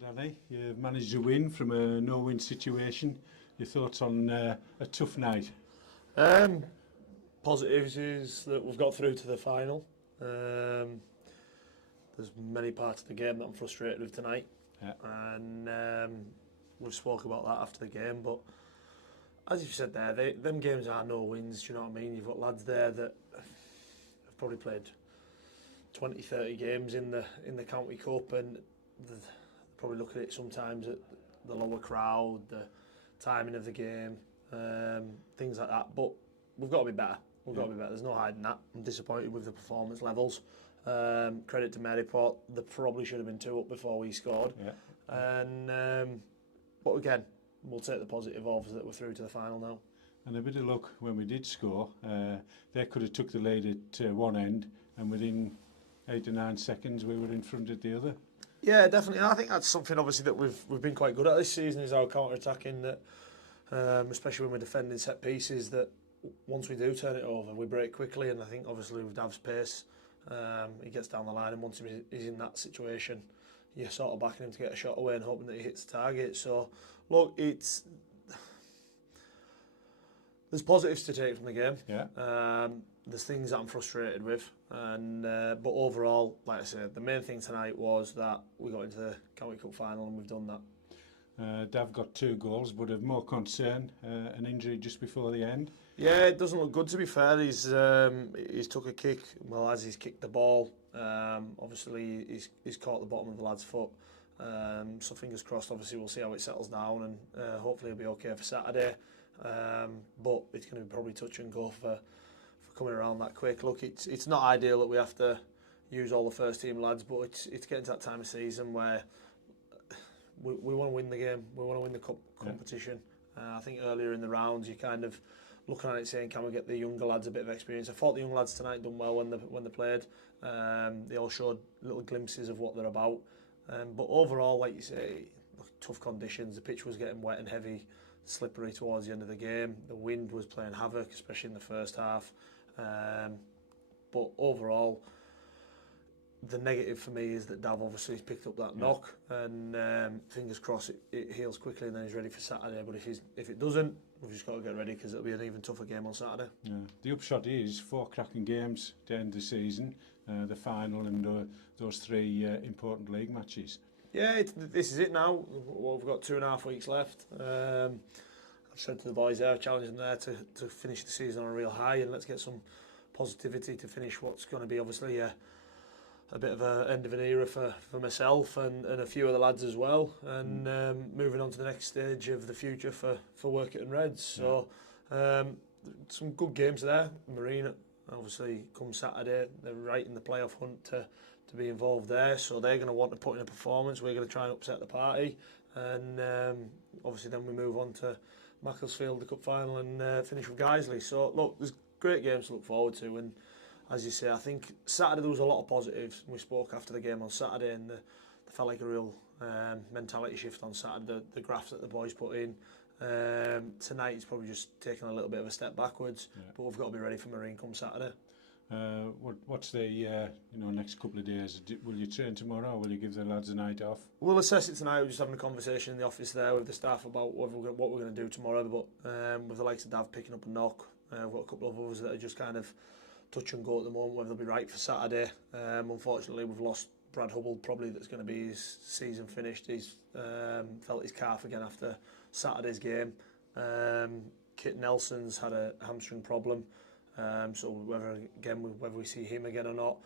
Well, Danny, you've managed to win from a no-win situation. Your thoughts on a tough night? Positives is that we've got through to the final. There's many parts of the game that I'm frustrated with tonight, and we've spoke about that after the game. But as you've said there, them games are no wins. Do you know what I mean? You've got lads there that have probably played 20, 30 games in the county cup, and probably look at it sometimes at the lower crowd, the timing of the game, things like that. But we've got to be better. We've got to be better. There's no hiding that. I'm disappointed with the performance levels. Credit to Maryport. They probably should have been 2 up before we scored. And but again, we'll take the positive of that we're through to the final now. And a bit of luck when we did score. They could have took the lead at one end, and within 8 to 9 seconds we were in front at the other. Yeah, definitely. And I think that's something obviously that we've been quite good at this season, is our counter-attacking, that especially when we're defending set pieces, that once we do turn it over, we break quickly. And I think obviously with Dav's pace, he gets down the line, and once he's in that situation, you're sort of backing him to get a shot away and hoping that he hits the target. So look, there's positives to take from the game. There's things that I'm frustrated with, and but overall, like I said, the main thing tonight was that we got into the County Cup final, and we've done that. Dav got 2 goals, but of more concern, an injury just before the end. Yeah, it doesn't look good, to be fair. He's took a kick, well, as he's kicked the ball, obviously he's caught the bottom of the lad's foot. So fingers crossed, obviously we'll see how it settles down, and hopefully he'll be okay for Saturday. But it's going to be probably touch and go for coming around that quick. Look, it's not ideal that we have to use all the first team lads, but it's getting to that time of season where we want to win the game. We want to win the cup competition. I think earlier in the rounds, you kind of looking at it saying, can we get the younger lads a bit of experience? I thought the young lads tonight done well when they played. They all showed little glimpses of what they're about. But overall, like you say, tough conditions. The pitch was getting wet and heavy, slippery towards the end of the game. The wind was playing havoc, especially in the first half. But overall, the negative for me is that Dav obviously has picked up that knock, and fingers crossed it heals quickly and then he's ready for Saturday. But if it doesn't, we've just got to get ready, because it'll be an even tougher game on Saturday. Yeah. The upshot is 4 cracking games to end the season, the final, and those 3 important league matches. Yeah, this is it now. We've got 2.5 weeks left. I've said to the boys there, challenging them there to finish the season on a real high, and let's get some positivity to finish what's going to be obviously a bit of an end of an era for myself and a few other lads as well, and moving on to the next stage of the future for Workett and Reds. So some good games there. Marine obviously come Saturday, they're right in the playoff hunt to be involved there, so they're going to want to put in a performance. We're going to try and upset the party, and obviously then we move on to Macclesfield, the cup final, and finish with Guiseley. So look, there's great games to look forward to, and as you say, I think Saturday there was a lot of positives. We spoke after the game on Saturday, and there felt like a real mentality shift on Saturday. The graphs that the boys put in. Tonight it's probably just taking a little bit of a step backwards, but we've got to be ready for Marine come Saturday. What's the next couple of days? Will you train tomorrow, or will you give the lads a night off? We'll assess it tonight. We're just having a conversation in the office there with the staff about what we're going to do tomorrow. But with the likes of Dav picking up a knock, we've got a couple of others that are just kind of touch and go at the moment, whether they'll be right for Saturday. Unfortunately, we've lost Brad Hubble, probably that's going to be his season finished. He's felt his calf again after Saturday's game. Kit Nelson's had a hamstring problem. So whether we see him again or not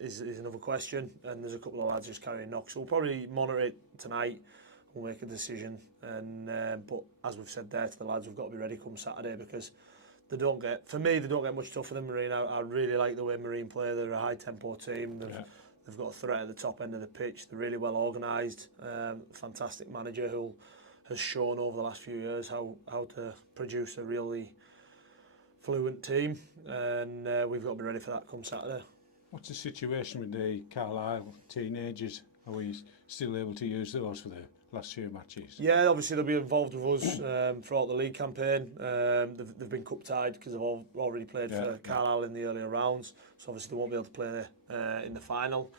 is another question. And there's a couple of lads just carrying knocks. So we'll probably monitor it tonight. We'll make a decision. And but as we've said there to the lads, we've got to be ready come Saturday, because they don't get much tougher than Marine. I really like the way Marine play. They're a high tempo team. They've got a threat at the top end of the pitch. They're really well organised. Fantastic manager who has shown over the last few years how to produce a really fluent team, and we've got to be ready for that come Saturday. What's the situation with the Carlisle teenagers? Are we still able to use those for the last few matches? Yeah, obviously they'll be involved with us throughout the league campaign. They've been cup tied because they've already played for Carlisle in the earlier rounds, so obviously they won't be able to play in the final.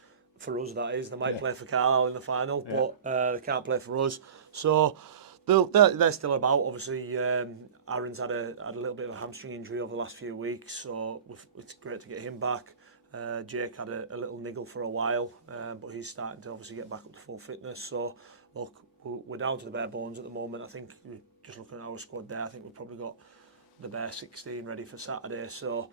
for us, that is. They might Yeah. play for Carlisle in the final, Yeah. but they can't play for us. So they're still about. Obviously, Aaron's had a little bit of a hamstring injury over the last few weeks, so it's great to get him back. Jake had a little niggle for a while, but he's starting to obviously get back up to full fitness. So, look, we're down to the bare bones at the moment. I think, just looking at our squad there, I think we've probably got the bare 16 ready for Saturday. So,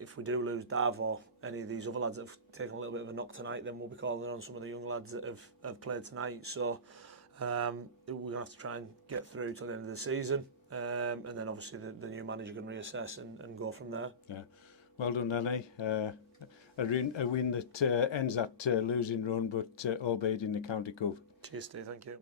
if we do lose Dav or any of these other lads that have taken a little bit of a knock tonight, then we'll be calling on some of the young lads that have played tonight. So, we're going to have to try and get through to the end of the season, and then obviously the new manager can reassess and go from there. Yeah. Well done, Danny. A win that ends that losing run, but albeit in the County Cup. Cheers, Steve. Thank you.